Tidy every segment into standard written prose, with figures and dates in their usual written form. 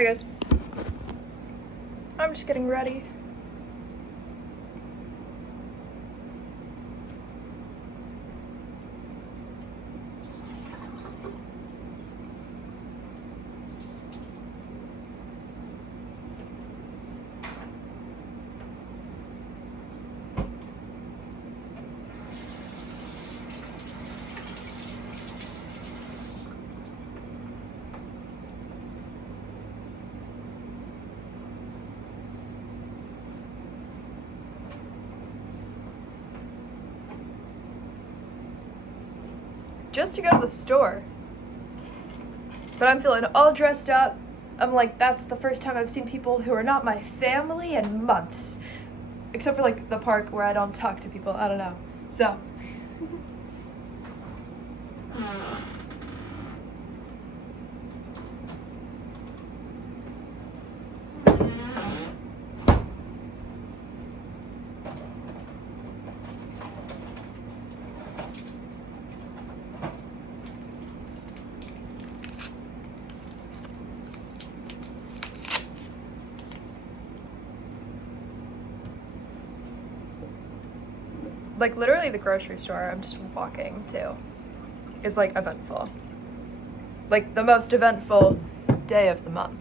Hi guys. I'm just getting ready. Just to go to the store. But I'm feeling all dressed up. I'm like, that's the first time I've seen people who are not my family in months. Except for like the park where I don't talk to people. I don't know. So. Like literally the grocery store I'm just walking to is like eventful. Like the most eventful day of the month,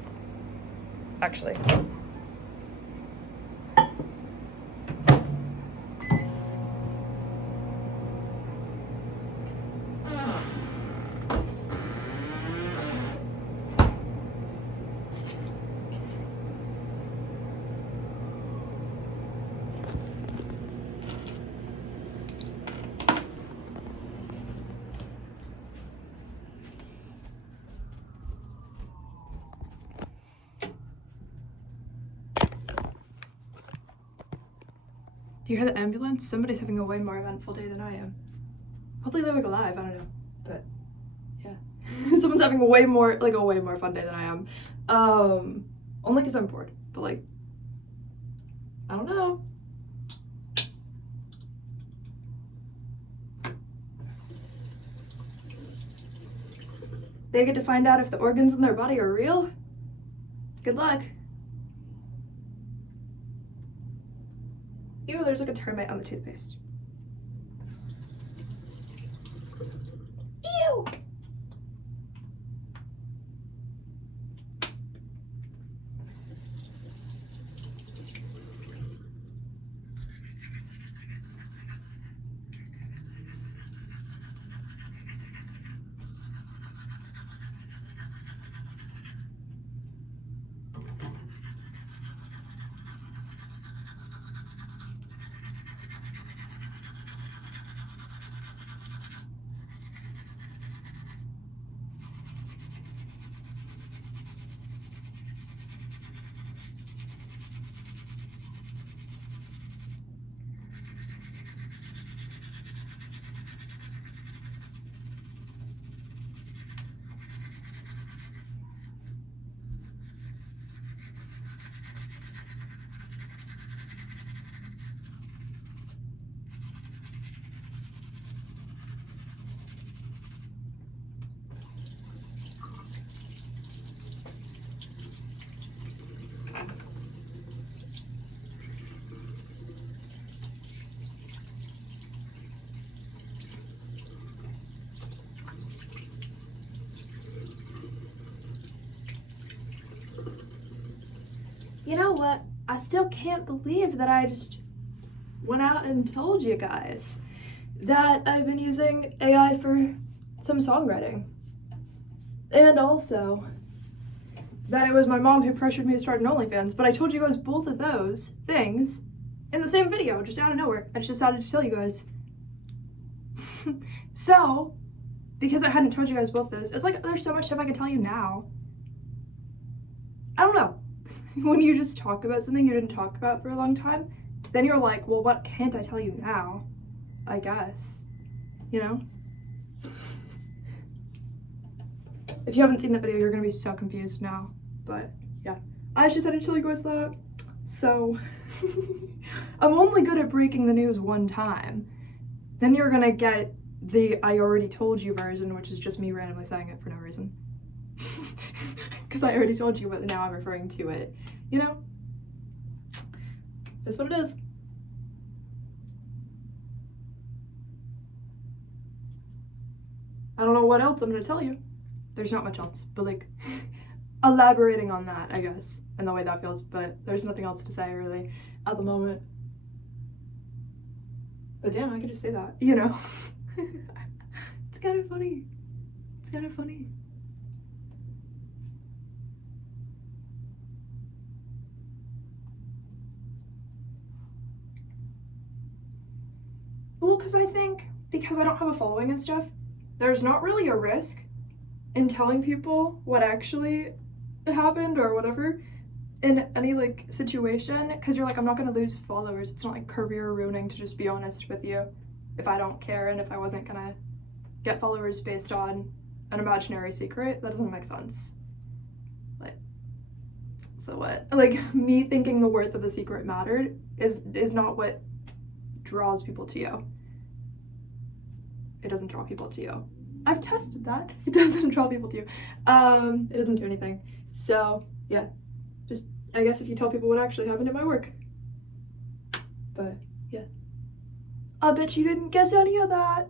actually. Do you hear the ambulance? Somebody's having a way more eventful day than I am. Hopefully they're like alive, I don't know. But yeah. Someone's having a way more fun day than I am. Only because I'm bored. But like, I don't know. They get to find out if the organs in their body are real. Good luck. Ew, there's like a termite on the toothpaste. Ew! You know what? I still can't believe that I just went out and told you guys that I've been using AI for some songwriting. And also that it was my mom who pressured me to start an OnlyFans, but I told you guys both of those things in the same video, just out of nowhere. I just decided to tell you guys. So, because I hadn't told you guys both those, it's like there's so much stuff I can tell you now. I don't know. When you just talk about something you didn't talk about for a long time, then you're like, well, what can't I tell you now? I guess. You know? If you haven't seen the video, you're gonna be so confused now. But yeah, I just had to tell you guys that. So, I'm only good at breaking the news one time. Then you're gonna get the I already told you version, which is just me randomly saying it for no reason. because I already told you, but now I'm referring to it. You know? It's what it is. I don't know what else I'm gonna tell you. There's not much else, but like elaborating on that, I guess, and the way that feels, but there's nothing else to say really at the moment. But damn, I could just say that, you know? It's kind of funny. It's kind of funny. Well, because I think, because I don't have a following and stuff, there's not really a risk in telling people what actually happened or whatever in any like situation, because you're like, I'm not gonna lose followers. It's not like career ruining to just be honest with you if I don't care and if I wasn't gonna get followers based on an imaginary secret. That doesn't make sense. Like, so what? Like, me thinking the worth of the secret mattered is not what draws people to you. It doesn't draw people to you. I've tested that. It doesn't draw people to you. It doesn't do anything. So yeah, just I guess if you tell people what actually happened, it might work. But yeah, I bet you didn't guess any of that.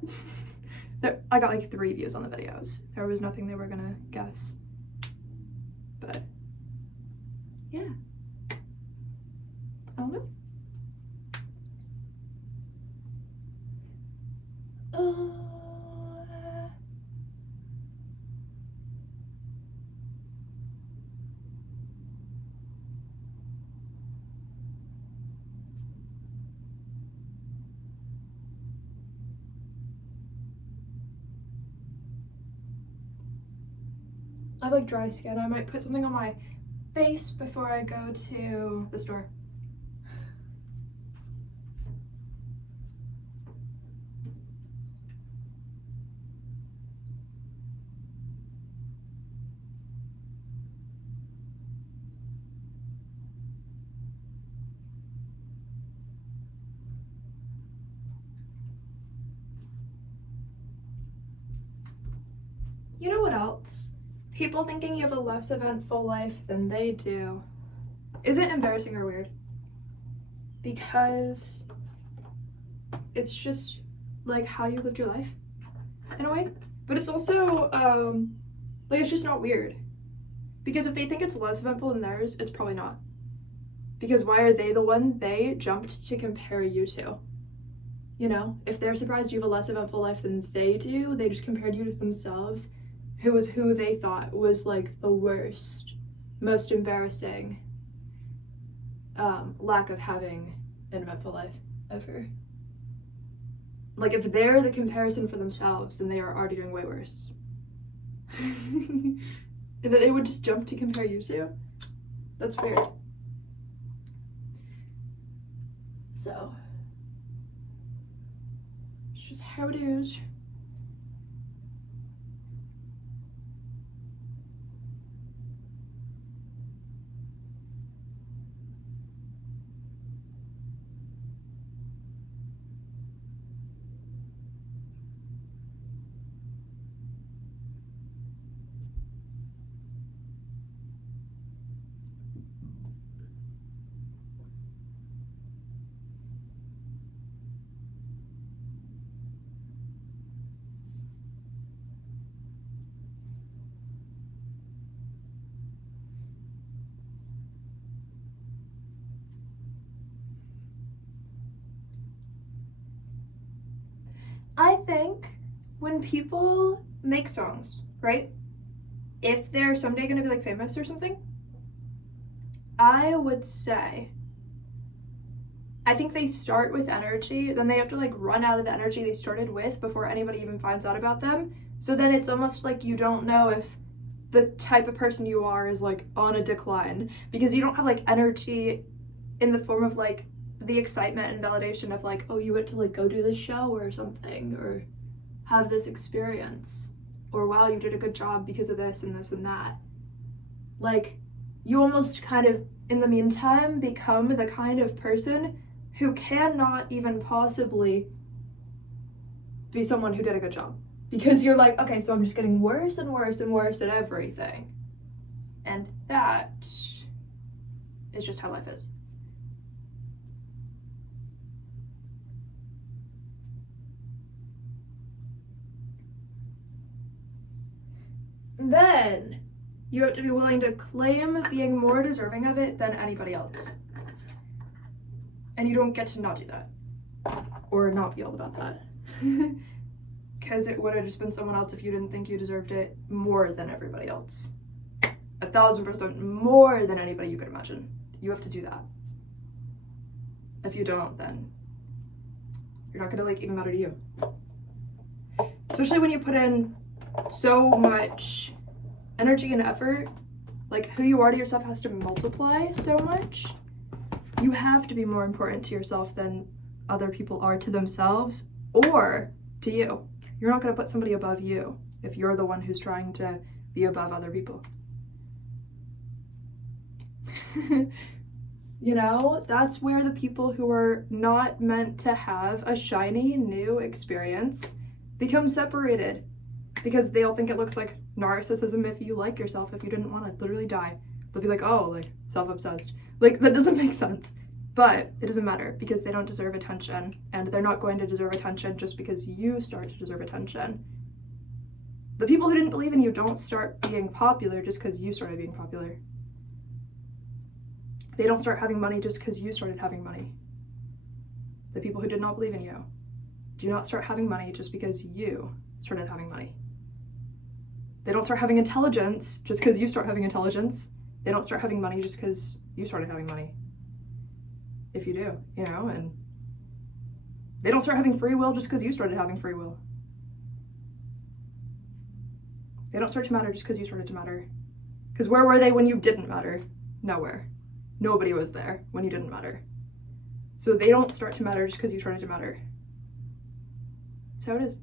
I got like 3 views on the videos. There was nothing they were gonna guess. But yeah, I don't know. I have like dry skin. I might put something on my face before I go to the store. You know what else? People thinking you have a less eventful life than they do. Is it embarrassing or weird? Because it's just like how you lived your life in a way. But it's also like it's just not weird. Because if they think it's less eventful than theirs, it's probably not. Because why are they the one they jumped to compare you to? You know, if they're surprised you have a less eventful life than they do, they just compared you to themselves, who was who they thought was like the worst, most embarrassing lack of having an eventful life ever. Like if they're the comparison for themselves, then they are already doing way worse. That they would just jump to compare you to? That's weird. So, it's just how it is. I think when people make songs, right? If they're someday gonna be like famous or something, I would say, I think they start with energy, then they have to like run out of the energy they started with before anybody even finds out about them. So then it's almost like you don't know if the type of person you are is like on a decline, because you don't have like energy in the form of like the excitement and validation of like, oh, you went to like go do this show or something, or have this experience, or wow, you did a good job because of this and this and that. Like, you almost kind of in the meantime become the kind of person who cannot even possibly be someone who did a good job, because you're like, okay, so I'm just getting worse and worse and worse at everything. And that is just how life is. Then you have to be willing to claim being more deserving of it than anybody else. And you don't get to not do that. Or not be all about that. Because it would have just been someone else if you didn't think you deserved it more than everybody else. 1,000% more than anybody you could imagine. You have to do that. If you don't, then you're not gonna even matter to you. Especially when you put in so much energy and effort, who you are to yourself has to multiply so much. You have to be more important to yourself than other people are to themselves or to you. You're not going to put somebody above you if you're the one who's trying to be above other people. That's where the people who are not meant to have a shiny new experience become separated, because they'll think it looks like narcissism if you like yourself, if you didn't want to literally die. They'll be like, oh, self-obsessed. That doesn't make sense. But it doesn't matter, because they don't deserve attention, and they're not going to deserve attention just because you start to deserve attention. The people who didn't believe in you don't start being popular just because you started being popular. They don't start having money just because you started having money. The people who did not believe in you do not start having money just because you started having money. They don't start having intelligence just because you start having intelligence. They don't start having money just because you started having money. If you do, and they don't start having free will just because you started having free will. They don't start to matter just because you started to matter. Because where were they when you didn't matter? Nowhere. Nobody was there when you didn't matter. So they don't start to matter just because you started to matter. That's how it is.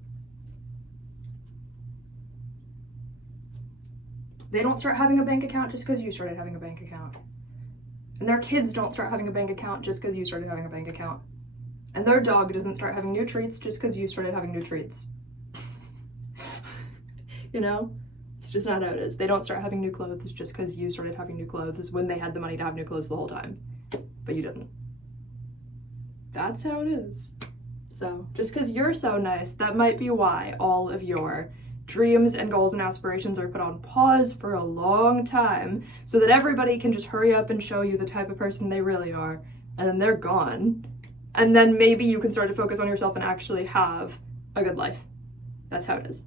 They don't start having a bank account just because you started having a bank account. And their kids don't start having a bank account just because you started having a bank account. And their dog doesn't start having new treats just because you started having new treats. It's just not how it is. They don't start having new clothes just because you started having new clothes when they had the money to have new clothes the whole time. But you didn't. That's how it is. So, just because you're so nice, that might be why all of your dreams and goals and aspirations are put on pause for a long time, so that everybody can just hurry up and show you the type of person they really are, and then they're gone. And then maybe you can start to focus on yourself and actually have a good life. That's how it is.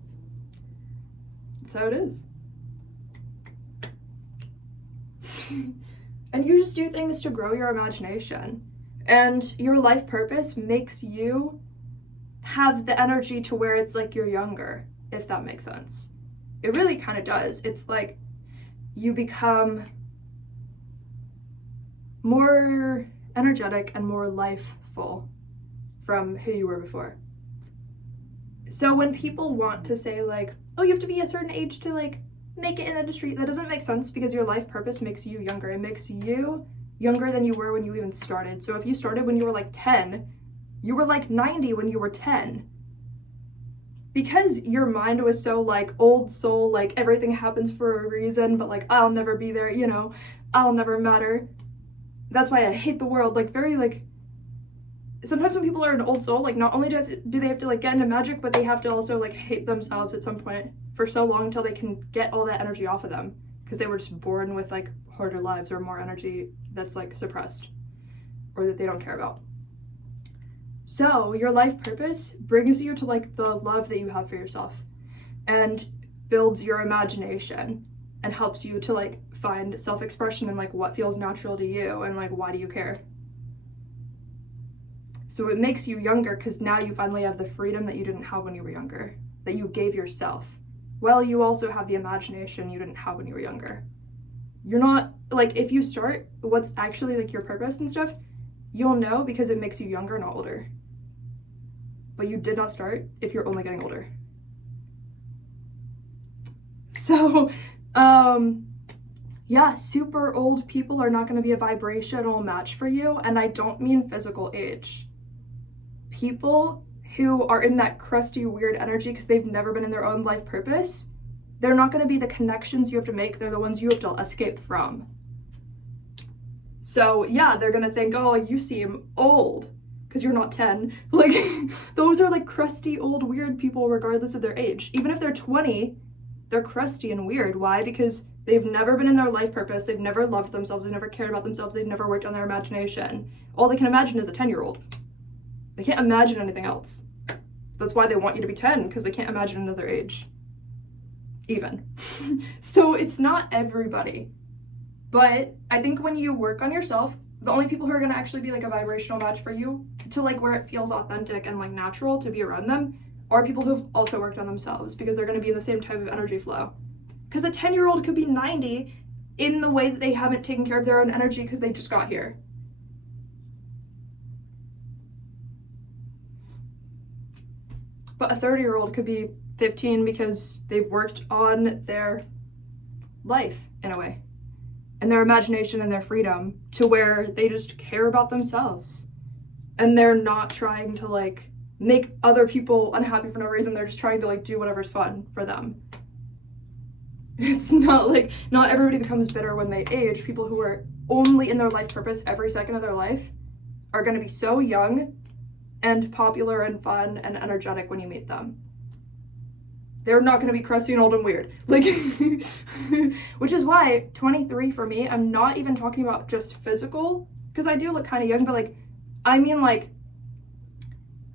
That's how it is. And you just do things to grow your imagination. And your life purpose makes you have the energy to where it's like you're younger, if that makes sense. It really kind of does. It's like you become more energetic and more lifeful from who you were before. So when people want to say oh, you have to be a certain age to make it in the industry, that doesn't make sense, because your life purpose makes you younger. It makes you younger than you were when you even started. So if you started when you were 10, you were 90 when you were 10. Because your mind was so old soul, everything happens for a reason, but I'll never be there, I'll never matter. That's why I hate the world. Very sometimes when people are an old soul, not only do they have to get into magic, but they have to also hate themselves at some point for so long until they can get all that energy off of them, because they were just born with harder lives or more energy that's suppressed or that they don't care about. So your life purpose brings you to the love that you have for yourself, and builds your imagination and helps you to find self-expression and what feels natural to you and why do you care. So it makes you younger, because now you finally have the freedom that you didn't have when you were younger, that you gave yourself. Well, you also have the imagination you didn't have when you were younger. You're not, if you start what's actually your purpose and stuff, you'll know because it makes you younger, not older. But you did not start if you're only getting older. So, yeah, super old people are not going to be a vibrational match for you, and I don't mean physical age. People who are in that crusty, weird energy because they've never been in their own life purpose they're not going to be the connections you have to make, they're the ones you have to escape from. So yeah, they're going to think, oh, you seem old because you're not 10. Like, those are like crusty, old, weird people regardless of their age. Even if they're 20, they're crusty and weird. Why? Because they've never been in their life purpose, they've never loved themselves, they've never cared about themselves, they've never worked on their imagination. All they can imagine is a 10-year-old. They can't imagine anything else. That's why they want you to be 10, because they can't imagine another age. Even. So it's not everybody. But I think when you work on yourself, the only people who are going to actually be like a vibrational match for you, to like where it feels authentic and like natural to be around them, are people who've also worked on themselves, because they're going to be in the same type of energy flow. Because a 10-year-old could be 90 in the way that they haven't taken care of their own energy because they just got here. But a 30-year-old could be 15 because they've worked on their life in a way, and their imagination and their freedom, to where they just care about themselves. And they're not trying to like make other people unhappy for no reason. They're just trying to like do whatever's fun for them. It's not like, not everybody becomes bitter when they age. People who are only in their life purpose every second of their life are going to be so young and popular and fun and energetic when you meet them. They're not going to be crusty and old and weird. Like, which is why 23 for me, I'm not even talking about just physical, because I do look kind of young, but like, I mean like,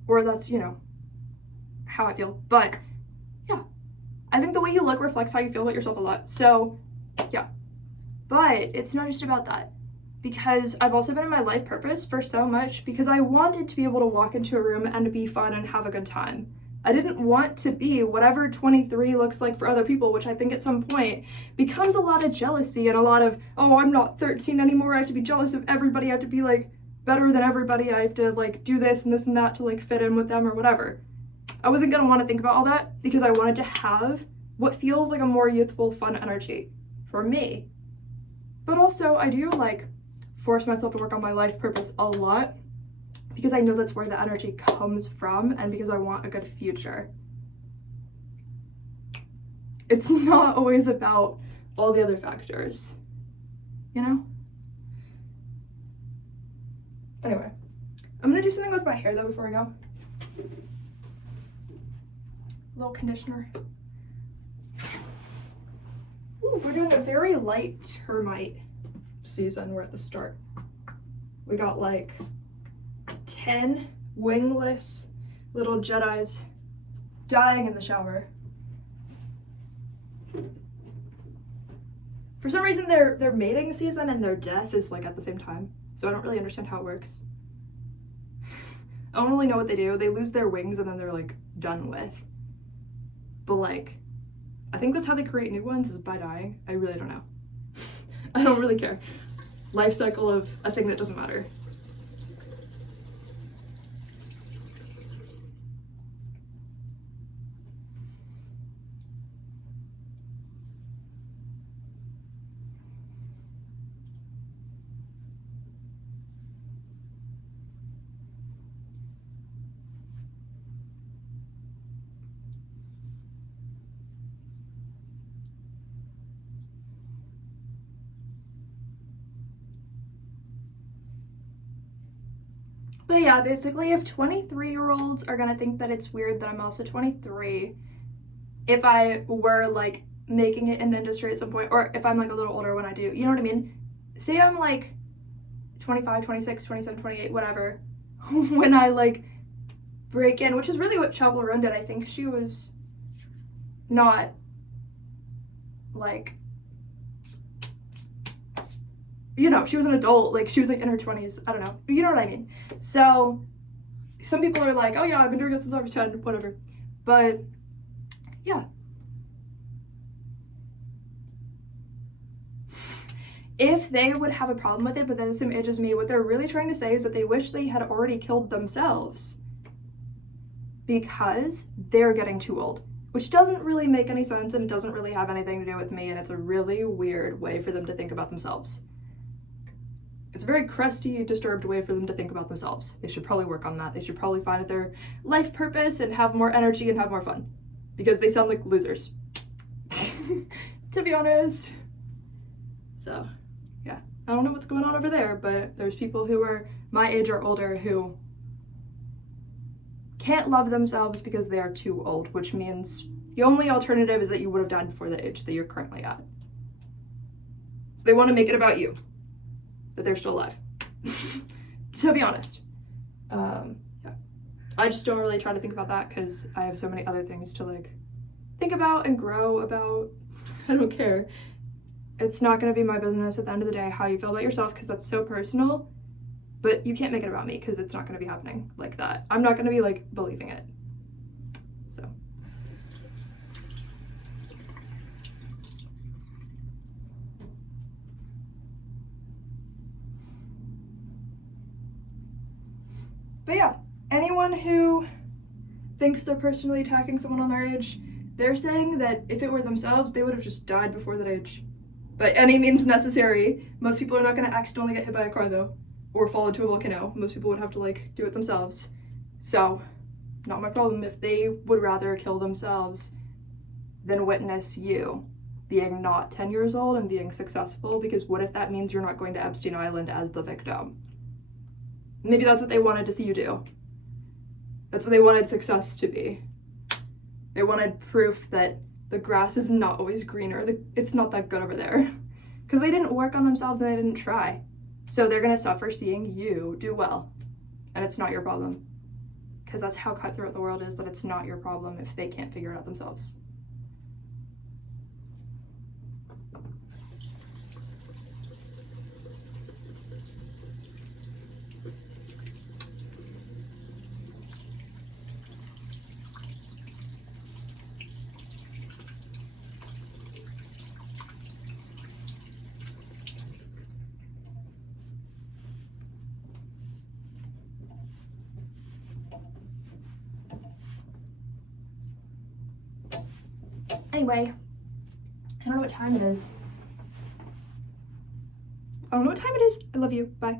or that's, you know, how I feel. But yeah, I think the way you look reflects how you feel about yourself a lot. So yeah, but it's not just about that, because I've also been in my life purpose for so much because I wanted to be able to walk into a room and be fun and have a good time. I didn't want to be whatever 23 looks like for other people, which I think at some point becomes a lot of jealousy and a lot of, oh, I'm not 13 anymore, I have to be jealous of everybody, I have to be like better than everybody, I have to like do this and this and that to like fit in with them or whatever. I wasn't gonna want to think about all that because I wanted to have what feels like a more youthful, fun energy for me. But also I do like force myself to work on my life purpose a lot, because I know that's where the energy comes from, and because I want a good future. It's not always about all the other factors, you know? Anyway, I'm gonna do something with my hair though before I go. A little conditioner. Ooh, we're doing a very light termite season. We're at the start. We got like 10 wingless little Jedis dying in the shower. For some reason their mating season and their death is like at the same time, so I don't really understand how it works. I don't really know what they do. They lose their wings and then they're like done with. But like, I think that's how they create new ones, is by dying. I really don't know. I don't really care. Life cycle of a thing that doesn't matter. But yeah, basically if 23-year-olds are gonna think that it's weird that I'm also 23, if I were like making it in the industry at some point, or if I'm like a little older when I do, you know what I mean? Say I'm like 25, 26, 27, 28, whatever, when I like break in, which is really what Chapel Roan did. I think she was not like, you know, she was an adult, like she was like in her 20s, I don't know, you know what I mean? So some people are like, oh yeah, I've been doing it since I was 10, whatever. But yeah. If they would have a problem with it, but they're the same age as me, what they're really trying to say is that they wish they had already killed themselves because they're getting too old, which doesn't really make any sense and doesn't really have anything to do with me, and it's a really weird way for them to think about themselves. It's a very crusty, disturbed way for them to think about themselves. They should probably work on that. They should probably find their life purpose and have more energy and have more fun, because they sound like losers. to be honest. So, yeah. I don't know what's going on over there, but there's people who are my age or older who can't love themselves because they are too old, which means the only alternative is that you would have died before the age that you're currently at. So they want to make it about you, that they're still alive. To be honest. Yeah. I just don't really try to think about that because I have so many other things to like think about and grow about. I don't care. It's not going to be my business at the end of the day how you feel about yourself because that's so personal, but you can't make it about me because it's not going to be happening like that. I'm not going to be like believing it. So. But yeah, anyone who thinks they're personally attacking someone on their age, they're saying that if it were themselves, they would have just died before that age. By any means necessary. Most people are not going to accidentally get hit by a car though, or fall into a volcano. Most people would have to like do it themselves. So, not my problem if they would rather kill themselves than witness you being not 10 years old and being successful, because what if that means you're not going to Epstein Island as the victim? Maybe that's what they wanted to see you do. That's what they wanted success to be. They wanted proof that the grass is not always greener. It's not that good over there. Because they didn't work on themselves and they didn't try. So they're going to suffer seeing you do well. And it's not your problem. Because that's how cutthroat the world is, that it's not your problem if they can't figure it out themselves. Anyway, I don't know what time it is. I don't know what time it is. I love you. Bye.